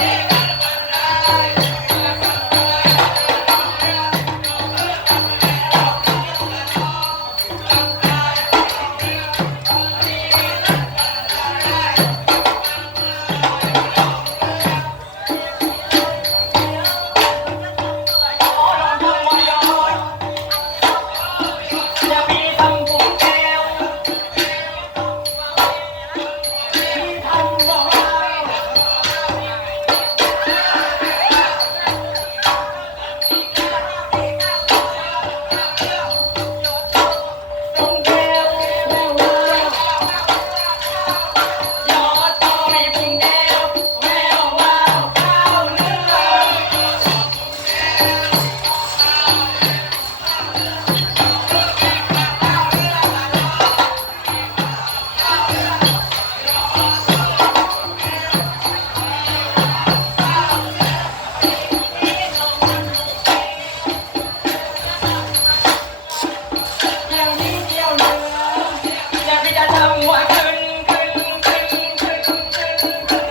Yeah.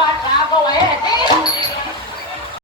บ้านช้าก็ไหวแน่